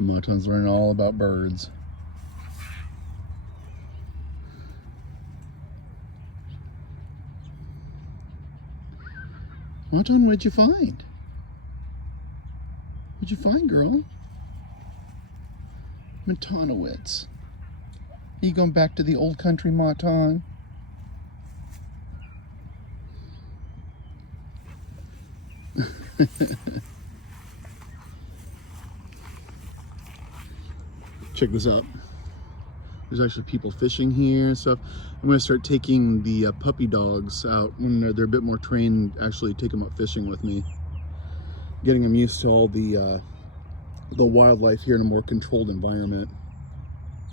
Mautan's learning all about birds. Mautan, what'd you find? What'd you find, girl? Mautanowitz. Are you going back to the old country, Mautan? Check this out. There's actually people fishing here and stuff. I'm going to start taking the puppy dogs out when they're a bit more trained, actually take them up fishing with me. Getting them used to all the wildlife here in a more controlled environment.